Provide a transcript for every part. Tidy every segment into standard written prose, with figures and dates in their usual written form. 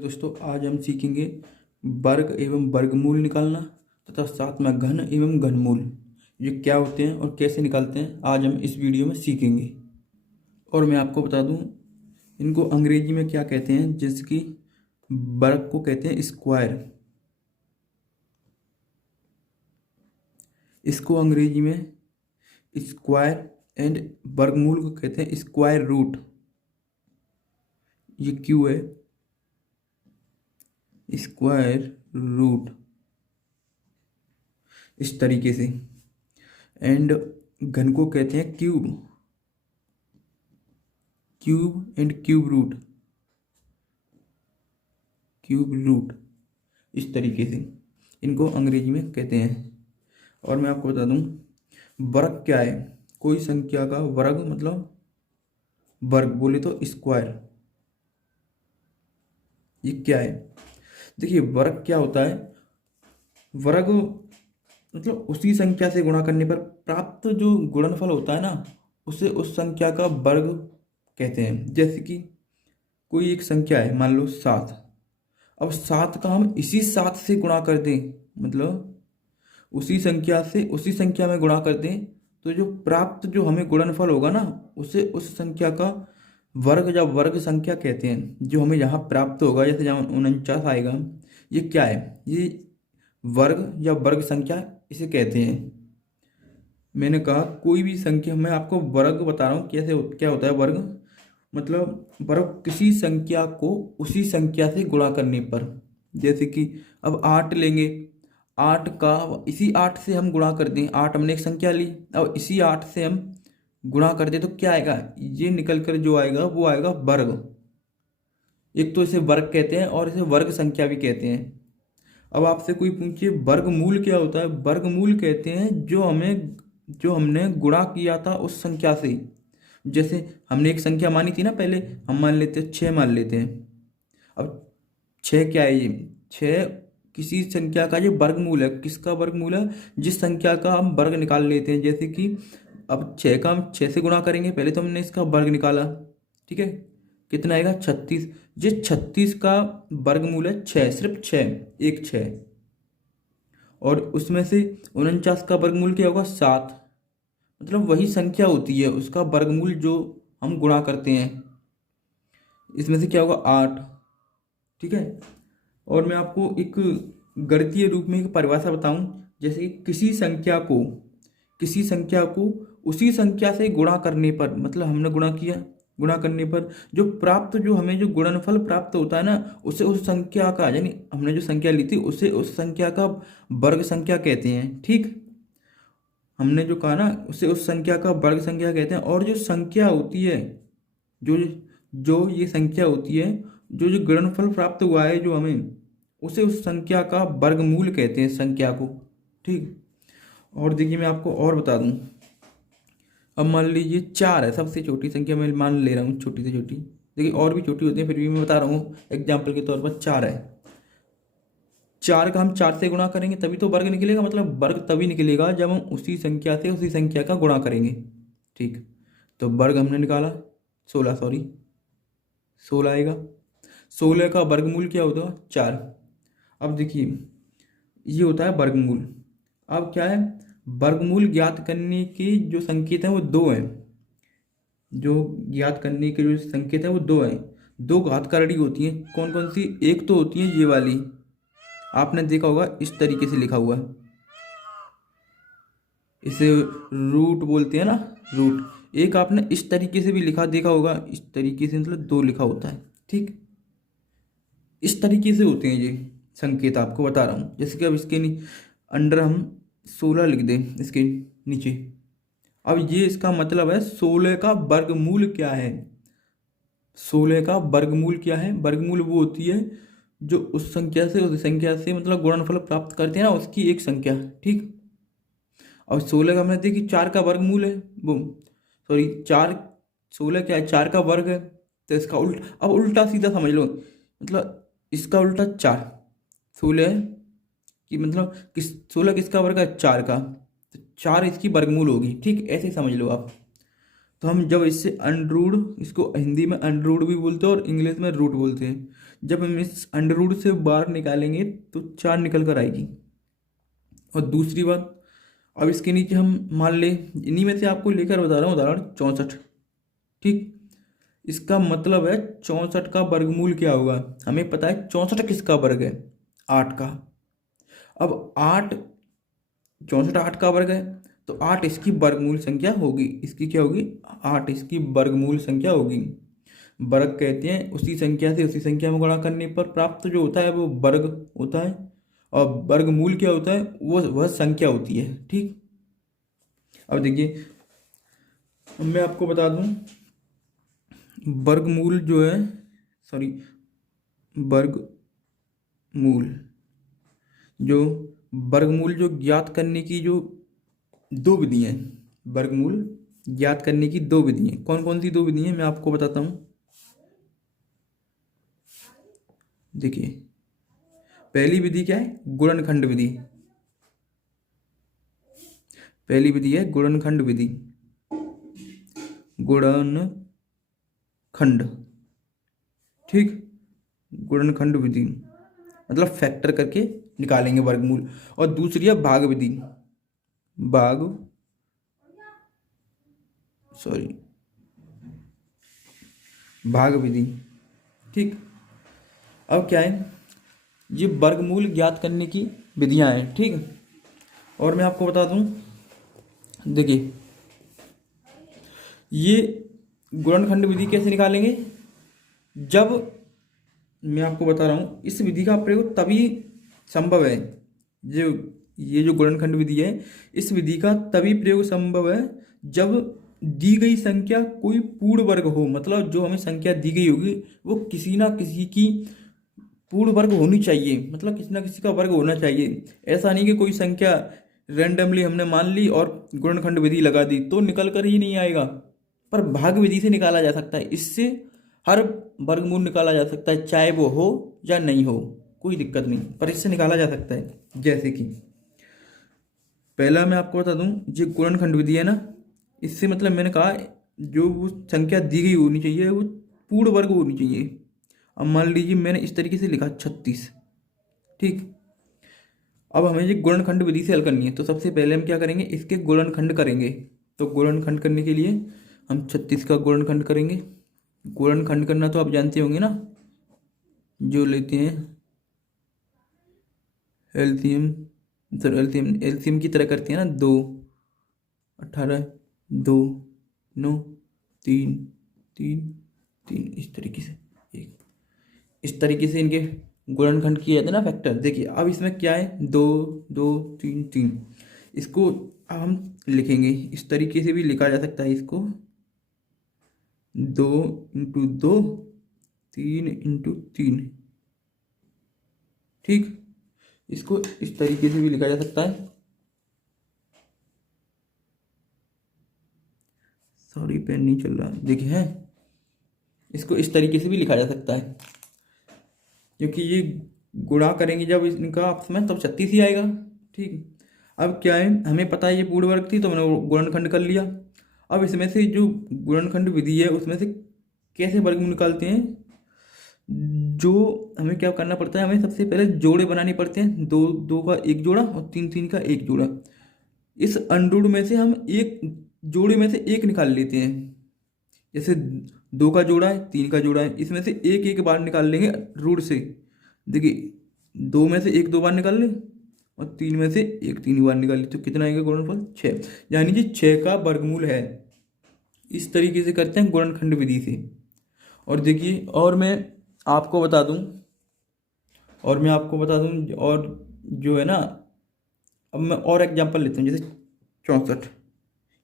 दोस्तों आज हम सीखेंगे वर्ग एवं वर्गमूल निकालना तथा साथ में घन एवं घनमूल ये क्या होते हैं और कैसे निकालते हैं आज हम इस वीडियो में सीखेंगे। और मैं आपको बता दूं इनको अंग्रेजी में क्या कहते हैं, जैसे कि वर्ग को कहते हैं स्क्वायर, इसको अंग्रेजी में स्क्वायर, एंड वर्गमूल को कहते हैं स्क्वायर रूट। ये क्यों है स्क्वायर रूट, इस तरीके से। एंड घन को कहते हैं cube, cube and cube root, cube root, इस तरीके से इनको अंग्रेजी में कहते हैं। और मैं आपको बता दूं वर्ग क्या है, कोई संख्या का वर्ग मतलब वर्ग बोले तो स्क्वायर। ये क्या है, देखिए वर्ग क्या होता है, वर्ग मतलब उसी संख्या से गुणा करने पर प्राप्त जो गुणनफल होता है ना, उसे उस संख्या का वर्ग कहते हैं। जैसे कि कोई एक संख्या है, मान लो 7, अब 7 का हम इसी 7 से गुणा कर दें, मतलब उसी संख्या से उसी संख्या में गुणा कर दें, तो जो प्राप्त जो हमें गुणनफल होगा ना, उसे उस संख्या का वर्ग या वर्ग संख्या कहते हैं। जो हमें यहाँ प्राप्त होगा, जैसे जहाँ 49 आएगा, ये क्या है, ये वर्ग या वर्ग संख्या इसे कहते हैं। मैंने कहा कोई भी संख्या, मैं आपको वर्ग बता रहा हूँ कैसे क्या होता है वर्ग, मतलब वर्ग किसी संख्या को उसी संख्या से गुणा करने पर। जैसे कि अब 8 लेंगे, 8 का इसी 8 से हम गुणा कर दें, 8 हमने एक संख्या ली, अब इसी 8 से हम गुणा कर दें तो क्या आएगा, ये निकल कर जो आएगा वो आएगा वर्ग। एक तो इसे वर्ग कहते हैं और इसे वर्ग संख्या भी कहते हैं। अब आपसे कोई पूछे वर्गमूल क्या होता है, वर्गमूल कहते हैं जो हमने गुणा किया था उस संख्या से। जैसे हमने एक संख्या मानी थी ना पहले, हम मान लेते हैं 6 मान लेते हैं। अब 6 क्या है, ये 6 किसी संख्या का जो वर्गमूल है। किसका वर्गमूल है, जिस संख्या का हम वर्ग निकाल लेते हैं। जैसे कि अब 6 का हम 6 से गुणा करेंगे, पहले तो हमने इसका वर्ग निकाला, ठीक है, कितना आएगा 36। जिस 36 का वर्गमूल है 6, सिर्फ 6, एक 6, और उसमें से 49 का वर्गमूल क्या होगा 7, मतलब वही संख्या होती है उसका वर्गमूल जो हम गुणा करते हैं। इसमें से क्या होगा 8, ठीक है। और मैं आपको एक गणितीय रूप में एक परिभाषा बताऊं, जैसे कि किसी संख्या को उसी संख्या से गुणा करने पर, मतलब हमने गुणा किया, गुणा करने पर जो प्राप्त जो हमें जो गुणनफल प्राप्त होता है ना, उसे उस संख्या का, यानी हमने जो संख्या ली थी उसे उस संख्या का वर्ग संख्या कहते हैं। ठीक, हमने जो कहा ना उसे उस संख्या का वर्ग संख्या कहते हैं। और जो संख्या होती है, जो जो ये संख्या होती है, जो जो गुणनफल प्राप्त हुआ है जो हमें, उसे उस संख्या का वर्गमूल कहते हैं, संख्या को। ठीक, और देखिए मैं आपको और बता दूं, अब मान लीजिए 4 है, सबसे छोटी संख्या मैं मान ले रहा हूँ, छोटी से छोटी। देखिए और भी छोटी होती है, फिर भी मैं बता रहा हूँ एग्जाम्पल के तौर पर 4 है। 4 का हम 4 से गुणा करेंगे तभी तो वर्ग निकलेगा, मतलब वर्ग तभी निकलेगा जब हम उसी संख्या से उसी संख्या का गुणा करेंगे। ठीक, तो वर्ग हमने निकाला 16, सॉरी 16 आएगा। 16 का वर्गमूल क्या होता है 4। अब देखिए ये होता है वर्गमूल। अब क्या है, वर्गमूल ज्ञात करने के जो संकेत हैं वो 2 हैं। जो ज्ञात करने के जो संकेत हैं वो 2 हैं। 2 घातकारणी होती हैं, कौन कौन सी, एक तो होती है ये वाली, आपने देखा होगा इस तरीके से लिखा हुआ, इसे रूट बोलते हैं ना, रूट। एक आपने इस तरीके से भी लिखा देखा होगा, इस तरीके से, मतलब 2 लिखा होता है। ठीक, इस तरीके से होते हैं ये संकेत, आपको बता रहा हूँ। जैसे कि अब इसके अंडर हम 16 लिख दें, इसके नीचे, अब ये इसका मतलब है 16 का वर्गमूल क्या है। 16 का वर्गमूल क्या है, वर्गमूल वो होती है जो उस संख्या से उस संख्या से, मतलब गुणनफल प्राप्त करते हैं ना, उसकी एक संख्या। ठीक, और 16 का हमने देखिए 4 का वर्गमूल है वो, सॉरी 4, 16 क्या है 4 का वर्ग है, तो इसका अब उल्टा सीधा समझ लो, मतलब इसका उल्टा 4, 16 कि मतलब 16 किसका वर्ग है 4 का, तो 4 इसकी वर्गमूल होगी। ठीक, ऐसे ही समझ लो आप। तो हम जब इससे अनरूट, इसको हिंदी में अनरूट भी बोलते हैं और इंग्लिश में रूट बोलते हैं। जब हम इस अंडर रूट से बाहर निकालेंगे तो 4 निकल कर आएगी। और दूसरी बात, अब इसके नीचे हम मान ले, इन्हीं में से आपको लेकर बता रहा हूँ उदाहरण 64। ठीक, इसका मतलब है 64 का वर्गमूल क्या होगा। हमें पता है 64 किसका वर्ग है, 8 का। अब 8, 64 8 का वर्ग है, तो 8 इसकी वर्गमूल संख्या होगी। इसकी क्या होगी, 8 इसकी वर्गमूल संख्या होगी। वर्ग कहते हैं उसी संख्या से उसी संख्या में गुणा करने पर प्राप्त जो होता है वो वर्ग होता है। और वर्गमूल क्या होता है, वो वह संख्या होती है। ठीक, अब देखिए मैं आपको बता दूं, वर्गमूल जो है, सॉरी, वर्गमूल जो वर्गमूल जो ज्ञात करने की जो 2 विधि हैं, वर्गमूल ज्ञात करने की 2 विधि हैं। कौन कौन सी 2 विधि हैं मैं आपको बताता हूँ। देखिए, पहली विधि क्या है, गुणनखंड विधि। पहली विधि है गुणनखंड विधि, गुणनखंड। ठीक, गुणनखंड विधि मतलब फैक्टर करके निकालेंगे वर्गमूल। और दूसरी है भाग विधि, भाग, सॉरी, भाग विधि। ठीक, अब क्या है, ये वर्गमूल ज्ञात करने की विधियां हैं। ठीक, और मैं आपको बता दूं, देखिए ये गुणनखंड विधि कैसे निकालेंगे, जब मैं आपको बता रहा हूँ इस विधि का प्रयोग तभी संभव है, जो ये जो गुणनखंड विधि है इस विधि का तभी प्रयोग संभव है जब दी गई संख्या कोई पूर्ण वर्ग हो। मतलब जो हमें संख्या दी गई होगी वो किसी ना किसी की पूर्ण वर्ग होनी चाहिए, मतलब किसी ना किसी का वर्ग होना चाहिए। ऐसा नहीं कि कोई संख्या रैंडमली हमने मान ली और गुणनखंड विधि लगा दी तो निकल कर ही नहीं आएगा। पर भाग विधि से निकाला जा सकता है, इससे हर वर्गमूल निकाला जा सकता है, चाहे वो हो या नहीं हो, कोई दिक्कत नहीं, पर इससे निकाला जा सकता है। जैसे कि पहला मैं आपको बता दूं, ये गुणनखंड विधि है ना, इससे मतलब मैंने कहा जो वो संख्या दी गई होनी चाहिए वो पूर्ण वर्ग होनी चाहिए। अब मान लीजिए मैंने इस तरीके से लिखा 36। ठीक, अब हमें ये गुणनखंड विधि से हल करनी है, तो सबसे पहले हम क्या करेंगे, इसके गुणनखंड करेंगे। तो गुणनखंड करने के लिए हम 36 का गुणनखंड करेंगे। गुणनखंड करना तो आप जानते होंगे ना, जो लेते हैं एलसीएम, सर एलसीएम, एलसीएम की तरह करते हैं ना, 2 18 2 9 3 3 3, इस तरीके से एक, इस तरीके से इनके गुणनखंड किए जाते हैं ना फैक्टर। देखिए अब इसमें क्या है, 2 2 3 3, इसको अब हम लिखेंगे इस तरीके से भी लिखा जा सकता है इसको, 2 इंटू 2 3 इंटू 3। ठीक, इसको इस तरीके से भी लिखा जा सकता है, सॉरी पेन नहीं चल रहा, देखिए है, इसको इस तरीके से भी लिखा जा सकता है, क्योंकि ये गुणा करेंगे जब इनका आपस में तब 36 ही आएगा। ठीक, अब क्या है, हमें पता है ये पूर्ण वर्ग थी तो मैंने गुणनखंड कर लिया। अब इसमें से जो गुणनखंड विधि है उसमें से कैसे वर्गमूल निकालते हैं, जो हमें क्या करना पड़ता है, हमें सबसे पहले जोड़े बनाने पड़ते हैं, 2 2 का एक जोड़ा और 3 3 का एक जोड़ा। इस अंडर में से हम एक जोड़े में से एक निकाल लेते हैं, जैसे 2 का जोड़ा है 3 का जोड़ा है, इसमें से एक एक बार निकाल लेंगे रूट से। देखिए 2 में से एक 2 बार निकाल लें और 3 में से एक 3 बार निकाल ले, तो कितना आएगा गुणनफल 6, यानी कि 6 का वर्गमूल है। इस तरीके से करते हैं गुणनखंड विधि से। और देखिए और मैं आपको बता दूं, और जो है ना, अब मैं और एग्जांपल लेता हूँ, जैसे 64,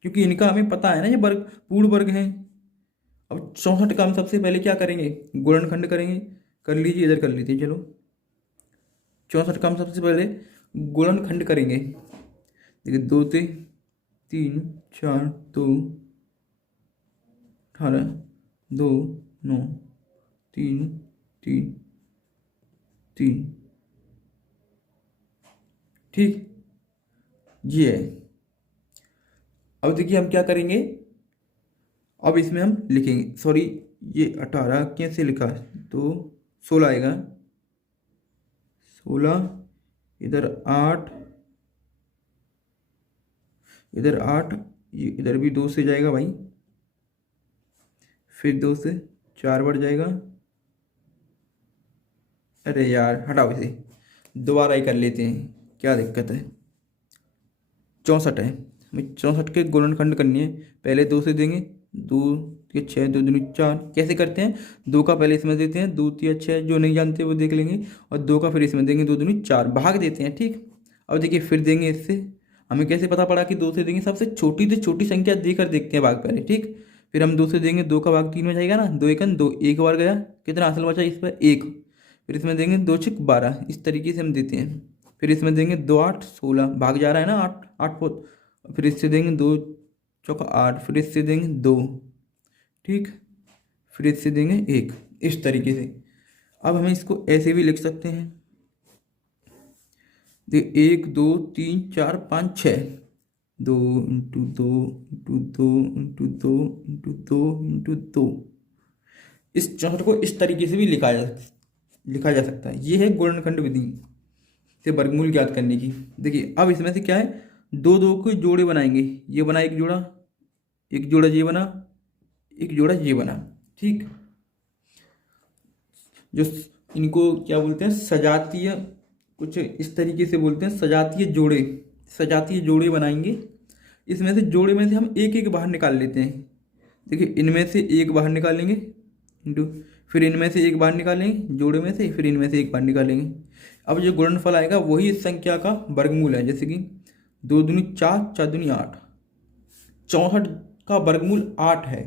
क्योंकि इनका हमें पता है ना ये वर्ग पूर्ण वर्ग हैं। अब 64 का हम सबसे पहले क्या करेंगे, गुणनखंड करेंगे। कर लीजिए, इधर कर लीजिए, चलो 64 का हम सबसे पहले गुणनखंड करेंगे। देखिए 2 से 3 4 2 18 2 9 3 3 3। ठीक, ये है। अब देखिए हम क्या करेंगे, अब इसमें हम लिखेंगे, सॉरी ये 18 कैसे लिखा है, तो 16 आएगा, 16, इधर 8, इधर 8, ये इधर भी 2 से जाएगा भाई, फिर 2 से 4 बढ़ जाएगा। अरे यार हटाओ इसे, दोबारा ही कर लेते हैं, क्या दिक्कत है। 64 है, हमें 64 के गुणनखंड करनी है। पहले 2 से देंगे, 2 के 6, 2 दूनी 4। कैसे करते हैं, 2 का पहले इसमें देते हैं, 2 तिया 6, जो नहीं जानते वो देख लेंगे, और 2 का फिर इसमें देंगे, 2 दूनी 4, भाग देते हैं। ठीक, अब देखिए फिर देंगे इससे। हमें कैसे पता पड़ा कि 2 से देंगे, सबसे छोटी से छोटी संख्या देकर देखते हैं भाग पहले। ठीक, फिर हम 2 से देंगे, 2 का भाग 3 में जाएगा ना, 2 एकन 2, एक बार गया, कितना हासिल बचा इस पर 1। फिर इसमें देंगे 2 छिक 12, इस तरीके से हम देते हैं। फिर इसमें देंगे 2 8 16, भाग जा रहा है ना 8 8 पोत। फिर इससे देंगे 2 चौका 8, फिर इससे देंगे 2। ठीक, फिर इससे देंगे 1, इस तरीके से। अब हमें इसको ऐसे भी लिख सकते हैं, देखिए 1 2 3 4 5 6, 2 into 2 into 2 into 2 into 2 into 2। इस 64 को इस तरीके से भी लिखा जा सकता है। ये है गुणनखंड विधि से वर्गमूल ज्ञात करने की। देखिए अब इसमें से क्या है, 2 2 के जोड़े बनाएंगे। ये बना एक जोड़ा, एक जोड़ा ये बना, एक जोड़ा ये बना। ठीक, जो इनको क्या बोलते हैं, सजातीय, कुछ इस तरीके से बोलते हैं, सजातीय जोड़े। सजातीय जोड़े बनाएंगे। इसमें से जोड़े में से हम एक एक बाहर निकाल लेते हैं। देखिए इनमें से एक बाहर निकालेंगे, इंटू, फिर इनमें से एक बाहर निकालेंगे जोड़े में से, फिर इनमें से एक बाहर निकालेंगे। अब जो गुणनफल आएगा वही इस संख्या का वर्गमूल है। जैसे कि 2 दूनी 4, 4 दूनी 8, 64 का वर्गमूल 8 है,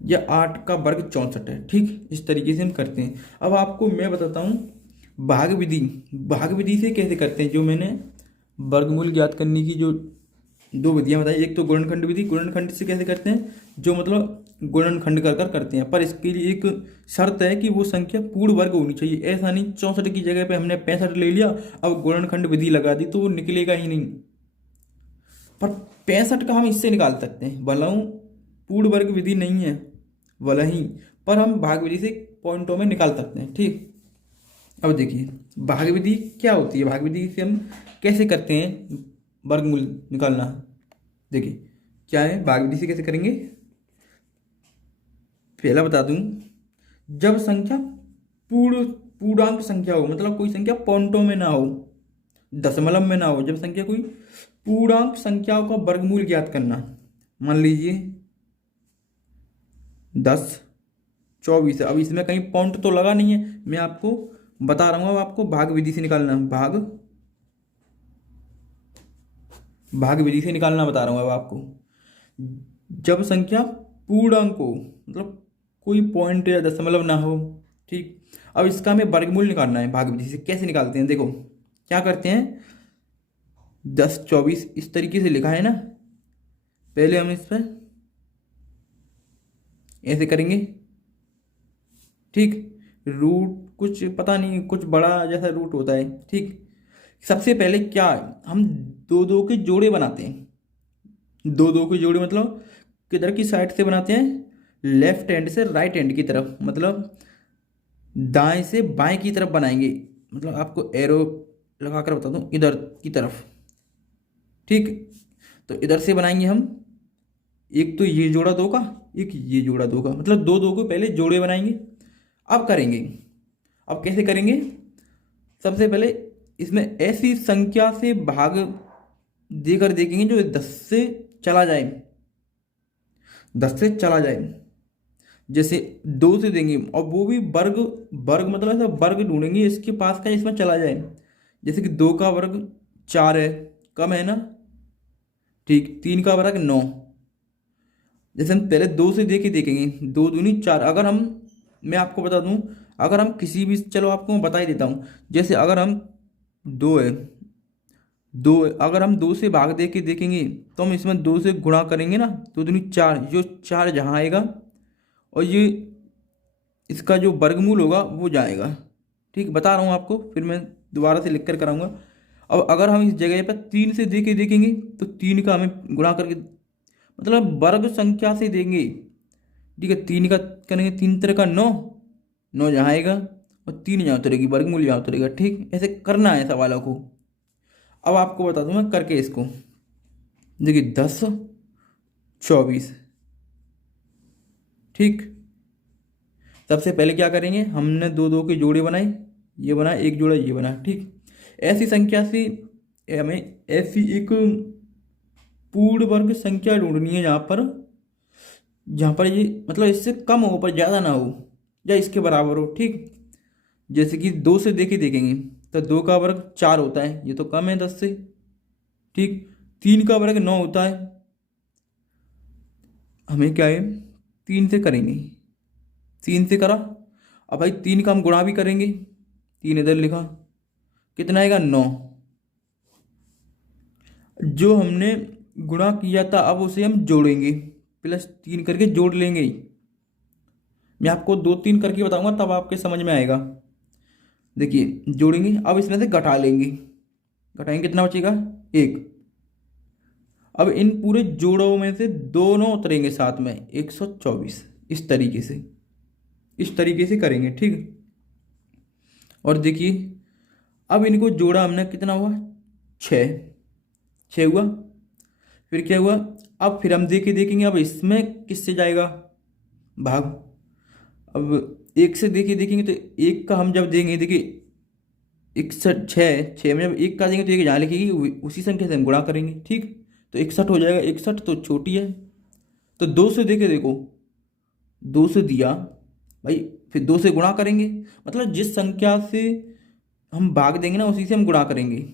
या 8 का वर्ग 64 है। ठीक, इस तरीके से हम करते हैं। अब आपको मैं बताता हूँ भाग विधि। भाग विधि से कैसे करते हैं, जो मैंने वर्गमूल ज्ञात करने की जो 2 विधियाँ बताई, एक तो गुणनखंड विधि। गुणनखंड से कैसे करते हैं, जो मतलब गुणनखंड कर कर करते हैं, पर इसके लिए एक शर्त है कि वो संख्या पूर्ण वर्ग होनी चाहिए। ऐसा नहीं 64 की जगह पे हमने 65 ले लिया, अब गुणनखंड विधि लगा दी तो वो निकलेगा ही नहीं। पर 65 का हम इससे निकाल सकते हैं, भला पूर्ण वर्ग विधि नहीं है भला ही, पर हम भाग विधि से पॉइंटों में निकाल सकते हैं। ठीक, अब देखिए भाग विधि क्या होती है, भाग विधि से हम कैसे करते हैं वर्गमूल निकालना। देखिए क्या है, भाग विधि से कैसे करेंगे, पहला बता दूं, जब संख्या पूर्णांक संख्या हो, मतलब कोई संख्या पॉइंटों में ना हो, दशमलव में ना हो, जब संख्या कोई पूर्णांक संख्याओं का वर्गमूल ज्ञात करना। मान लीजिए 10 24 है, अब इसमें कहीं पॉइंट तो लगा नहीं है, मैं आपको बता रहा हूँ। अब आपको भाग विधि से निकालना, भाग विधि से निकालना बता रहा हूँ अब आपको। जब संख्या पूर्णांक हो, मतलब कोई पॉइंट या दशमलव ना हो। ठीक, अब इसका हमें वर्गमूल निकालना है भाग विधि से। कैसे निकालते हैं, देखो क्या करते हैं, 10 24 इस तरीके से लिखा है ना, पहले हम इस पर ऐसे करेंगे। ठीक, रूट कुछ पता नहीं, कुछ बड़ा जैसा रूट होता है। ठीक, सबसे पहले क्या, हम 2 2 के जोड़े बनाते हैं। 2 2 के जोड़े मतलब किधर की साइड से बनाते हैं, लेफ्ट हैंड से राइट हैंड की तरफ, मतलब दाएं से बाएं की तरफ बनाएंगे। मतलब आपको एरो लगा कर बता दूं, इधर की तरफ। ठीक, तो इधर से बनाएंगे हम, एक तो ये जोड़ा 2 का, एक ये जोड़ा 2 का, मतलब 2 2 को पहले जोड़े बनाएंगे। अब करेंगे, अब कैसे करेंगे, सबसे पहले इसमें ऐसी संख्या से भाग देकर देखेंगे जो 10 से चला जाए, 10 से चला जाए। जैसे 2 से देंगे, और वो भी वर्ग, वर्ग मतलब ऐसा वर्ग ढूंढेंगे इसके पास का इसमें चला जाए। जैसे कि 2 का वर्ग 4 है, कम है ना। ठीक, 3 का वर्ग 9। जैसे हम पहले 2 से दे के देखेंगे, 2 दूनी 4। अगर हम, मैं आपको बता दूं, अगर हम किसी भी, चलो आपको मैं बता ही देता हूँ। जैसे अगर हम 2 है, 2 अगर हम 2 से भाग दे के देखेंगे तो हम इसमें 2 से गुणा करेंगे ना, 2 दूनी 4, जो 4 जहाँ आएगा और ये इसका जो वर्गमूल होगा वो जाएगा। ठीक, बता रहा हूँ आपको, फिर मैं दोबारा से लिख कर कराऊंगा। अब अगर हम इस जगह पर 3 से दे के देखेंगे तो 3 का हमें गुणा करके, मतलब वर्ग संख्या से देंगे। ठीक है, 3 का करेंगे, 3 3 का 9, 9 यहाँ आएगा और 3 यहाँ उतरेगी, वर्गमूल यहाँ उतरेगा। ठीक, ऐसे करना है सवालों को। अब आपको बता दूं मैं करके इसको। देखिए 10 24। ठीक, सबसे पहले क्या करेंगे, हमने दो दो के जोड़े बनाए, ये बना एक जोड़ा, ये बना। ठीक, ऐसी संख्या से हमें ऐसी एक पूर्ण वर्ग संख्या ढूंढनी है जहाँ पर ये मतलब इससे कम हो पर ज़्यादा ना हो, या इसके बराबर हो। ठीक, जैसे कि 2 से देखेंगे तो 2 का वर्ग 4 होता है, ये तो कम है 10 से। ठीक, 3 का वर्ग 9 होता है, हमें क्या है 3 से करेंगे, 3 से करा। अब भाई 3 का हम गुणा भी करेंगे, 3 इधर लिखा, कितना आएगा 9। जो हमने गुणा किया था अब उसे हम जोड़ेंगे, +3 करके जोड़ लेंगे। मैं आपको 2 3 करके बताऊंगा तब आपके समझ में आएगा। देखिए जोड़ेंगे, अब इसमें से घटा लेंगे, घटाएंगे कितना बचेगा 1। अब इन पूरे जोड़ों में से दोनों उतरेंगे साथ में, 124। इस तरीके से करेंगे। ठीक, और देखिए अब इनको जोड़ा हमने, कितना हुआ 6, 6 हुआ। फिर क्या हुआ, अब फिर हम देखेंगे अब इसमें किससे जाएगा भाग। अब 1 से देखेंगे तो 1 का हम जब देंगे, देखिए 61 6 में जब 1 का देंगे तो 1 यहाँ लिखेगी, उसी संख्या से हम गुणा करेंगे। ठीक, तो 61 हो जाएगा, 61 तो छोटी है। तो 2 से देखो 2 से दिया भाई, फिर 2 से गुणा करेंगे, मतलब जिस संख्या से हम भाग देंगे ना उसी से हम गुणा करेंगे।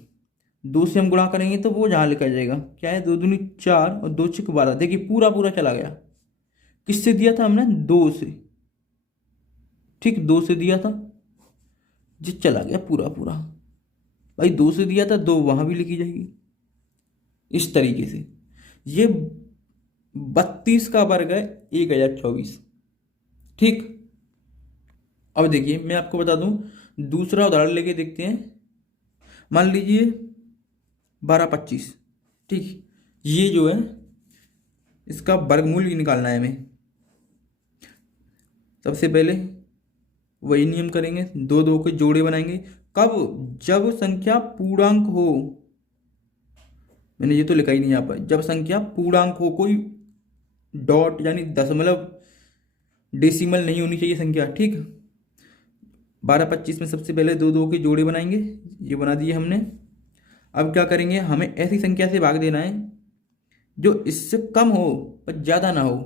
2 से हम गुणा करेंगे तो वो जहाँ लिखा जाएगा, क्या है 2 दूनी 4 और 2 6 12। देखिए पूरा पूरा चला गया, किससे दिया था हमने 2 से। ठीक, 2 से दिया था, जिस चला गया पूरा पूरा। भाई 2 से दिया था, 2 वहां भी लिखी जाएगी। इस तरीके से ये 32 का वर्ग है 1024। ठीक, अब देखिए मैं आपको बता दूं, दूसरा उदाहरण लेके देखते हैं। मान लीजिए 12 25। ठीक, ये जो है इसका वर्गमूल निकालना है हमें। सबसे पहले वही नियम करेंगे, 2 2 के जोड़े बनाएंगे। कब, जब संख्या पूर्णांक हो। मैंने ये तो लिखा ही नहीं यहाँ पर, जब संख्या पूर्णांक हो, कोई डॉट यानी दशमलव डेसिमल नहीं होनी चाहिए संख्या। ठीक, 12 25 में सबसे पहले 2 2 के जोड़े बनाएंगे, ये बना दिए हमने। अब क्या करेंगे, हमें ऐसी संख्या से भाग देना है जो इससे कम हो पर ज़्यादा ना हो।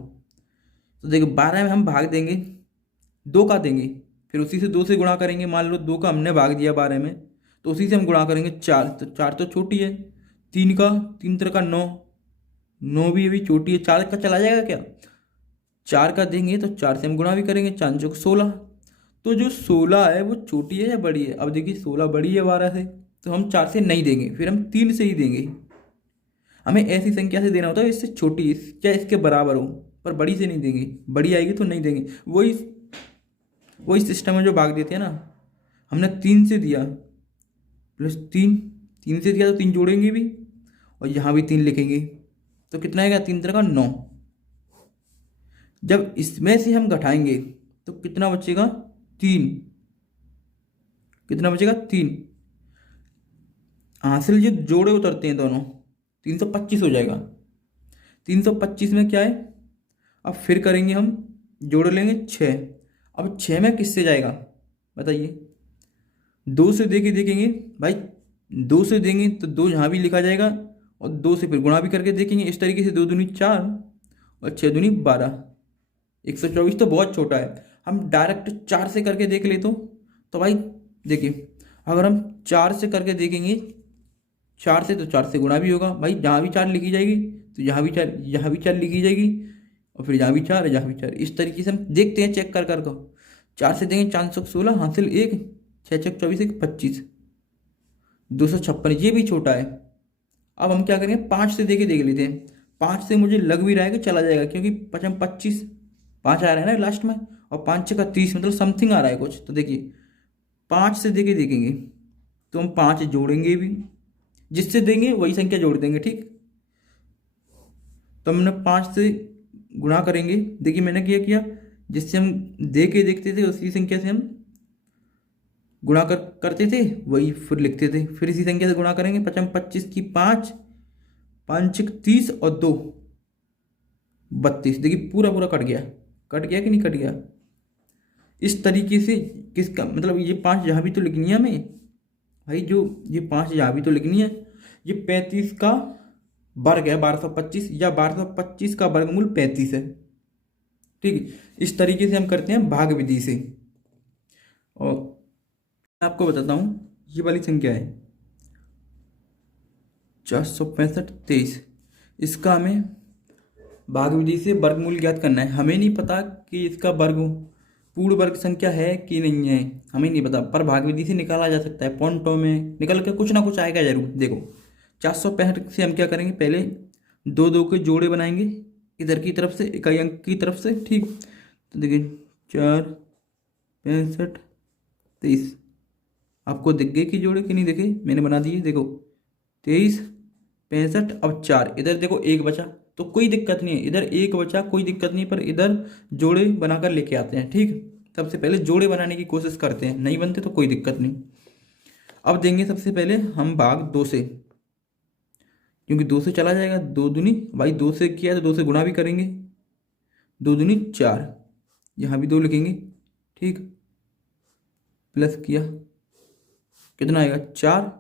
तो देखो 12 में हम भाग देंगे, 2 का देंगे, फिर उसी से 2 से गुणा करेंगे। मान लो 2 का हमने भाग दिया 12 में, तो उसी से हम गुणा करेंगे 4, तो 4 तो छोटी है। 3 का, 3 तरह का 9, 9 भी अभी छोटी है। 4 का चला जाएगा क्या, 4 का देंगे तो 4 से हम गुणा भी करेंगे, 4 चौक 16। तो जो 16 है वो छोटी है या बड़ी है। अब देखिए 16 बड़ी है 12 से, तो हम 4 से नहीं देंगे, फिर हम 3 से ही देंगे। हमें ऐसी संख्या से देना होता है इससे छोटी, चाहे इसके बराबर हो, पर बड़ी से नहीं देंगे। बड़ी आएगी तो नहीं देंगे। वही सिस्टम है जो भाग देते हैं ना। हमने 3 से दिया, +3, 3 से दिया तो 3 जोड़ेंगे भी, और यहाँ भी 3 लिखेंगे, तो कितना आएगा 3 तरह का 9। जब इसमें से हम घटाएंगे तो कितना बचेगा 3, कितना बचेगा 3। हासिल जो जोड़े उतरते हैं दोनों, 325 हो जाएगा। 325 में क्या है, अब फिर करेंगे हम, जोड़ लेंगे 6। अब 6 में किससे जाएगा बताइए, 2 से देखेंगे भाई, 2 से देंगे तो 2 यहाँ भी लिखा जाएगा, और 2 से फिर गुणा भी करके देखेंगे। इस तरीके से 2 दूनी 4 और 6 दूनी 12। 124 तो बहुत छोटा है, हम डायरेक्ट 4 से करके देख ले तो भाई देखिए, अगर हम 4 से करके देखेंगे, 4 से तो 4 से गुणा भी होगा भाई, जहाँ भी 4 लिखी जाएगी तो यहाँ भी 4, यहाँ भी 4 लिखी जाएगी, और फिर यहाँ भी 4 है, यहाँ भी 4। इस तरीके से हम देखते हैं, चेक कर 4 से देंगे 416, हासिल 1, 6 6 24 1 25, 256। ये भी छोटा है। अब हम क्या करेंगे, 5 से देख लेते हैं। 5 से मुझे लग भी रहा है कि चला जाएगा, क्योंकि 5 25, 5 आ रहा है ना लास्ट में, और 5 6 30, मतलब समथिंग आ रहा है कुछ। तो देखिए 5 से देखेंगे तो हम 5 जोड़ेंगे भी, जिससे देंगे वही संख्या जोड़ देंगे। ठीक, तो हमने 5 से गुणा करेंगे। देखिए मैंने क्या किया, जिससे हम दे के देखते थे उसी संख्या से हम गुणा करते थे, वही फिर लिखते थे। फिर इसी संख्या से गुणा करेंगे, पचम 25 की 5, 5 30 और 2 32। देखिए पूरा पूरा कट गया कि नहीं कट गया। इस तरीके से किसका मतलब ये 5 यहाँ भी तो लिखनी है हमें भाई, जो ये 5 यहाँ भी तो लिखनी है। ये 35 का वर्ग है 1225, या 1225 का वर्गमूल 35 है। ठीक है, इस तरीके से हम करते हैं भाग विधि से। और मैं आपको बताता हूँ, ये वाली संख्या है 465 23। इसका हमें भाग विधि से वर्गमूल ज्ञात करना है। हमें नहीं पता कि इसका वर्ग पूर्ण वर्ग संख्या है कि नहीं है, हमें नहीं पता, पर भाग विधि से निकाला जा सकता है। पॉइंटों में निकल के कुछ ना कुछ आएगा जरूर। देखो 465 से हम क्या करेंगे, पहले दो दो के जोड़े बनाएंगे इधर की तरफ से, इकाई अंक की तरफ से। ठीक, तो देखिए 4 65 23। आपको दिख गए कि जोड़े कि नहीं दिखे, मैंने बना दिए। देखो 23 65, अब 4 इधर देखो, एक बचा तो कोई दिक्कत नहीं है, इधर एक बचा कोई दिक्कत नहीं, पर इधर जोड़े बनाकर लेके आते हैं। ठीक, सबसे पहले जोड़े बनाने की कोशिश करते हैं, नहीं बनते तो कोई दिक्कत नहीं। अब देंगे सबसे पहले हम भाग 2 से, क्योंकि 2 से चला जाएगा। 2 दूनी भाई 2 से किया तो 2 से गुणा भी करेंगे, 2 दूनी 4, यहाँ भी 2 लिखेंगे। ठीक, प्लस किया, कितना आएगा 4।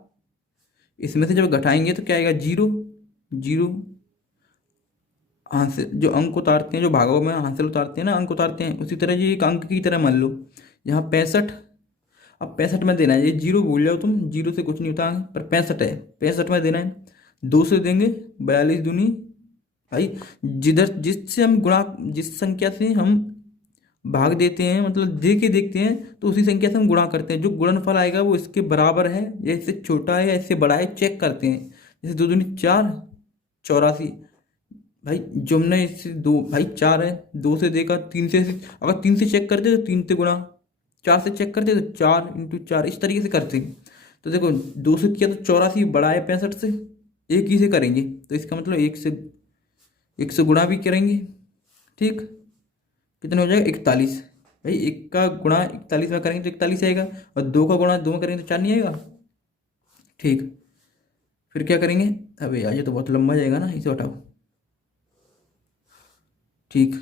इसमें से जब घटाएंगे तो क्या आएगा 0 0। हासिल जो अंक उतारते हैं, जो भागों में हासिल उतारते हैं ना, अंक उतारते हैं, उसी तरह ये एक अंक की तरह मान लो। यहाँ 65, अब 65 में देना है, ये 0 भूल जाओ तुम, 0 से कुछ नहीं होता, पर 65 है, 65 में देना है। 2 से देंगे 42 दूनी भाई, जिधर जिससे हम गुणा, जिस संख्या से हम भाग देते हैं, मतलब दे के देखते हैं, तो उसी संख्या से हम गुणा करते हैं। जो गुणनफल आएगा वो इसके बराबर है या इससे छोटा है या इससे बड़ा है, चेक करते हैं। जैसे 2 दूनी 4 84 भाई, जो हमने इससे 2 भाई 4 है, 2 से देखा, 3 से, अगर 3 से चेक करते तो 3 से गुणा, 4 से चेक करते तो 4 इंटू 4, इस तरीके से करते। तो देखो 2 से किया तो 84 बड़ा है 65 से, एक ही से करेंगे तो इसका मतलब एक से गुणा भी करेंगे। ठीक, कितना हो जाएगा 41 भाई, एक का गुणा 41 में करेंगे तो 41 आएगा, और 2 का गुणा 2 में करेंगे तो 4 नहीं आएगा। ठीक, फिर क्या करेंगे, अबे यार ये तो बहुत लंबा जाएगा ना, इसे हटाओ। ठीक,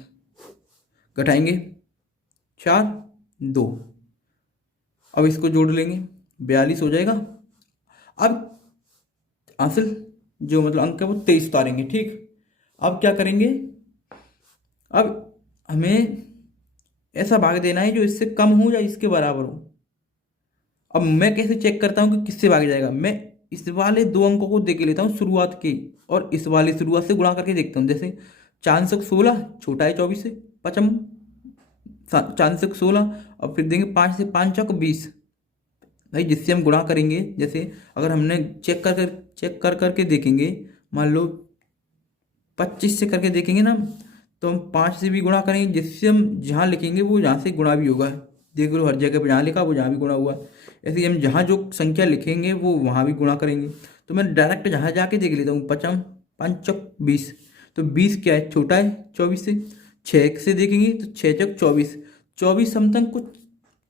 घटाएंगे 4 2, अब इसको जोड़ लेंगे 42 हो जाएगा। अब हासिल जो मतलब अंक है वो 23 उतारेंगे। ठीक, अब क्या करेंगे, अब हमें ऐसा भाग देना है जो इससे कम हो या इसके बराबर हो। अब मैं कैसे चेक करता हूँ कि किससे भाग जाएगा, मैं इस वाले 2 अंकों को देख लेता हूँ शुरुआत के, और इस वाले शुरुआत से गुणा करके देखता हूँ। जैसे 4 से 16 छोटा है 24 से, पचम 4 से 16, और फिर देंगे 5 से 5 चौक 20 भाई, जिससे हम गुणा करेंगे। जैसे अगर हमने चेक कर करके देखेंगे, मान लो 25 से करके देखेंगे ना, तो हम 5 से भी गुणा करेंगे, जिससे हम जहाँ लिखेंगे वो जहाँ से गुणा भी होगा। देख लो हर जगह पर जहाँ लिखा वो जहाँ भी गुणा हुआ, ऐसे ही हम जहाँ जो संख्या लिखेंगे वो वहाँ भी गुणा करेंगे। तो मैं डायरेक्ट जहाँ जाके देख लेता हूँ, पचम 5 चौक 20, तो 20 क्या है, छोटा है 24 से। 6 से देखेंगे तो 6 चौक 24, 24 समथिंग कुछ,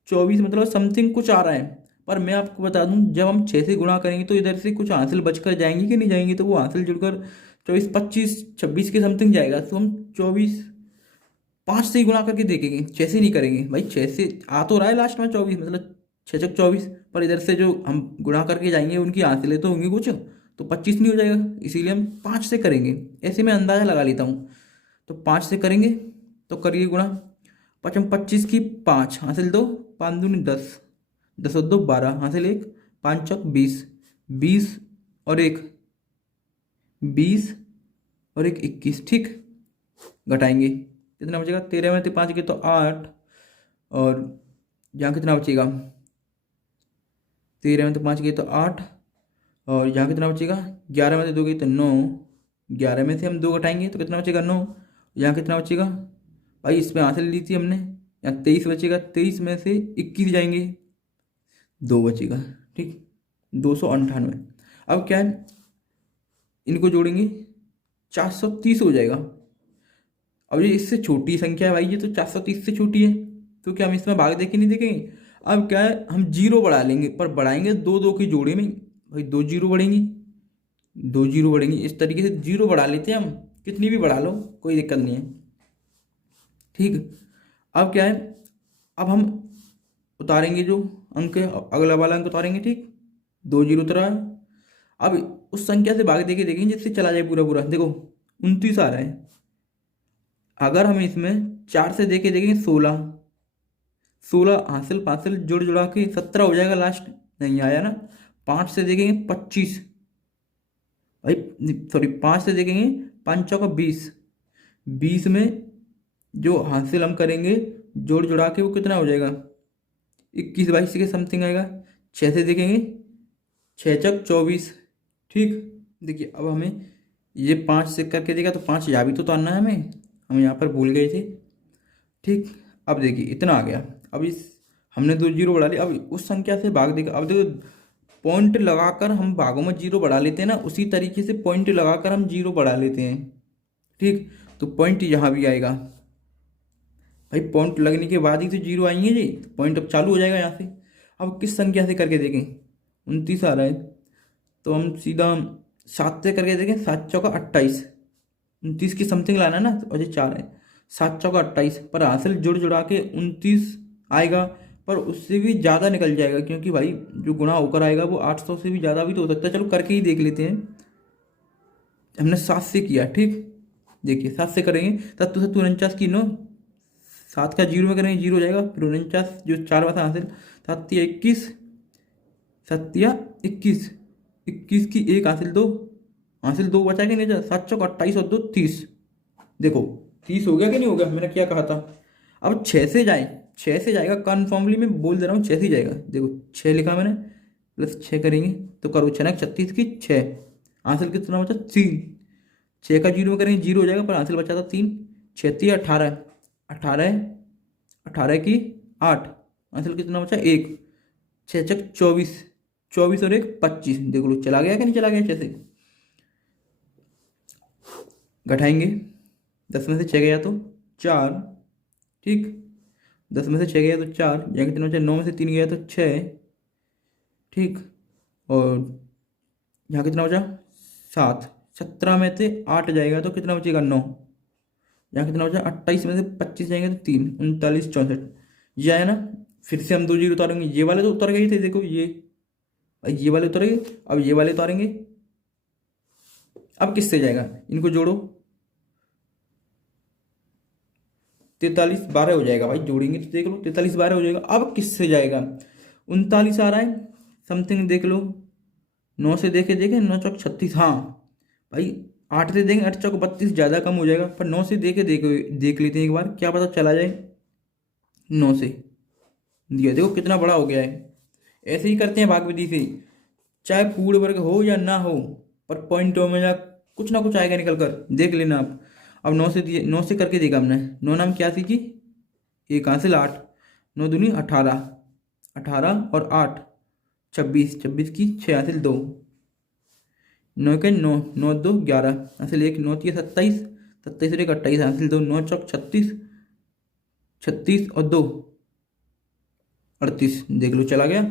24 मतलब समथिंग कुछ आ रहा है। पर मैं आपको बता दूं, जब हम 6 से गुणा करेंगे तो इधर से कुछ हासिल बचकर जाएंगे कि नहीं जाएंगे, तो वो हासिल जुड़कर 24 25 26 के समथिंग जाएगा। तो हम 24 5 से ही गुणा करके देखेंगे, 6 से नहीं करेंगे भाई। 6 से आ तो रहा है लास्ट में 24, मतलब 6 चौक 24, पर इधर से जो हम गुणा करके जाएंगे उनकी हासिलें तो होंगी कुछ, तो 25 नहीं हो जाएगा, इसीलिए हम 5 से करेंगे। ऐसे मैं अंदाज़ा लगा लेता हूँ। तो 5 से करेंगे तो करिए गुणा, पचम 25 की 5 हासिल 2, 5 दूनी 10, 10 और 2 12 हासिल 1, 5 चौक 20, 20 और 1 20 और 1 21। ठीक, घटाएंगे कितना बचेगा, 13 में से 5 के तो 8, और यहाँ कितना बचेगा, 13 में तो 5 के तो 8, और यहाँ कितना बचेगा, 11 में से 2 गई तो 9, 11 में से हम 2 घटाएंगे तो कितना बचेगा 9, यहाँ कितना बचेगा भाई, इसमें हासिल ली थी हमने, यहाँ 23 बचेगा, 23 में से 21 जाएंगे, 2 बचेगा। ठीक, 298। अब क्या है, इनको जोड़ेंगे 430 हो जाएगा। अब ये इससे छोटी संख्या है भाई, ये तो 430 से छोटी है, तो क्या हम इसमें भाग दे के नहीं देखेंगे? अब क्या है, हम जीरो बढ़ा लेंगे, पर बढ़ाएंगे दो दो के जोड़े में ही। भाई दो जीरो बढ़ेंगी, दो जीरो बढ़ेंगी, इस तरीके से जीरो बढ़ा लेते हैं हम, कितनी भी बढ़ा लो कोई दिक्कत नहीं है। ठीक, अब क्या है, अब हम उतारेंगे जो अंक है, अगला वाला अंक उतारेंगे। ठीक, दो जीरो उतरा है। अब उस संख्या से भाग देके देखेंगे जिससे चला जाए पूरा पूरा। देखो 29 आ रहा है। अगर हम इसमें चार से देके देखेंगे 16, 16 हासिल पासिल जुड़ जुड़ा के 17 हो जाएगा लास्ट, नहीं आया ना। पाँच से देखेंगे 25, भाई सॉरी, पाँच से देखेंगे, पाँच चौका 20, 20 में जो हासिल हम करेंगे जोड़ जुड़ा के वो कितना हो जाएगा, 21 22 के समथिंग आएगा। छः से देखेंगे, छः चक 24। ठीक, देखिए अब हमें ये पाँच से करके देगा तो पाँच यहाँ भी तो आना है हमें, हम यहाँ पर भूल गए थे। ठीक, अब देखिए इतना आ गया। अब इस हमने दो जीरो बढ़ा लिया, अब उस संख्या से भाग देगा। अब देखो पॉइंट लगाकर हम भागों में जीरो बढ़ा लेते हैं ना, उसी तरीके से पॉइंट लगाकर हम जीरो बढ़ा लेते हैं। ठीक, तो पॉइंट यहाँ भी आएगा भाई, पॉइंट लगने के बाद ही तो जीरो आएंगे जी, तो पॉइंट अब चालू हो जाएगा यहाँ से। अब किस संख्या से करके देखें, 29 आ रहा है, तो हम सीधा 7 से करके देखें, 7 चौका 28, 29 की समथिंग लाना है ना, और ये 4 है, 7 चौका 28, पर हासिल जुड़ जुड़ा के 29 आएगा, पर उससे भी ज़्यादा निकल जाएगा, क्योंकि भाई जो गुणा होकर आएगा वो 800 से भी ज़्यादा भी तो हो सकता है। चलो करके ही देख लेते हैं। हमने 7 से किया, ठीक, देखिए 7 से करेंगे, सत्तू सत्तू 49 की 9, 7 का जीरो में करेंगे जीरो हो जाएगा, फिर 49 जो 4 बार हासिल, 7 या 21, 7 या 21, 21 की एक हासिल 2, हासिल 2 बचा के नहीं जा, 7 चौक 28 और 2 30। देखो 30 हो गया कि नहीं हो गया, मैंने क्या कहा था। अब 6 से जाए, 6 से जाएगा कन्फर्मली, मैं बोल दे रहा हूँ 6 से जाएगा। देखो 6 लिखा मैंने, प्लस 6 करेंगे तो करो 6 ना 36 की 6, हासिल कितना बचा 3, 6 का जीरो में करेंगे जीरो हो जाएगा, पर हासिल बचा था 3, 6 18, 18, 18 की 8, हासिल कितना बचा 1, 6 चक 24, 24 और 1 25। देख लो चला गया कि नहीं चला गया। 6 से घटाएंगे, 10 में से 6 गया तो 4, ठीक, 10 में से 6 गया तो 4, यहाँ कितना बचा, 9 में से 3 गया तो 6, ठीक, और यहाँ कितना बचा 7, 17 में से 8 जाएगा तो कितना बचेगा 9, यहाँ कितना बचा 28 में से 25 जाएंगे तो 3, 39 64, ये आया ना। फिर से हम दो जीरो उतारेंगे, ये वाले तो उतर गए थे, देखो ये वाले उतरेंगे, अब ये वाले उतारेंगे। अब किससे जाएगा, इनको जोड़ो, 43 12 हो जाएगा भाई, जोड़ेंगे तो देख लो 43 12 हो जाएगा। अब किससे जाएगा, 39 आ रहा है समथिंग, देख लो 9 से देखे देखे 9 चौक 36, हाँ भाई 8 से देंगे 8 चौक 32, ज़्यादा कम हो जाएगा, पर 9 से देख लेते हैं एक बार, क्या पता चला जाए। 9 से दिया, देखो कितना बड़ा हो गया है। ऐसे ही करते हैं भाग विधि से, चाहे पूर्ण वर्ग हो या ना हो, पर पॉइंटों में या कुछ ना कुछ आएगा निकल कर, देख लेना आप। अब 9 से दिए, 9 से करके देखा हमने, 9 नाम क्या थी जी, एक हासिल 8, 9 दूनी 18, 18 और 8 26, 26 की 6 हासिल 2, 9 के 9, 9 2 11 हासिल 1, 9 3 27, 27 और 1 28 हासिल 2, 9 चौक 36, 36 और 2 38, देख लो चला गया।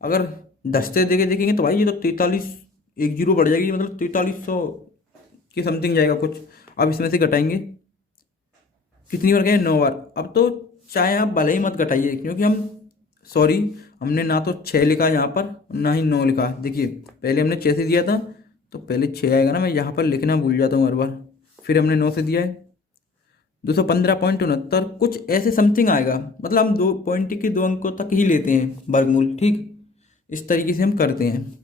अगर 10 से देखेंगे तो भाई ये तो 43, एक जीरो बढ़ जाएगी, मतलब 4300 के समथिंग जाएगा कुछ। अब इसमें से घटाएंगे, कितनी बार गए 9 बार। अब तो चाहे आप भले ही मत घटाइए, क्योंकि हमने ना तो 6 लिखा यहाँ पर, ना ही 9 लिखा। देखिए पहले हमने 6 से दिया था तो पहले 6 आएगा ना, मैं यहाँ पर लिखना भूल जाता हूँ हर बार। फिर हमने 9 से दिया है, 215.69 कुछ ऐसे समथिंग आएगा, मतलब हम 2 पॉइंट के 2 अंकों तक ही लेते हैं वर्गमूल। ठीक, इस तरीके से हम करते हैं।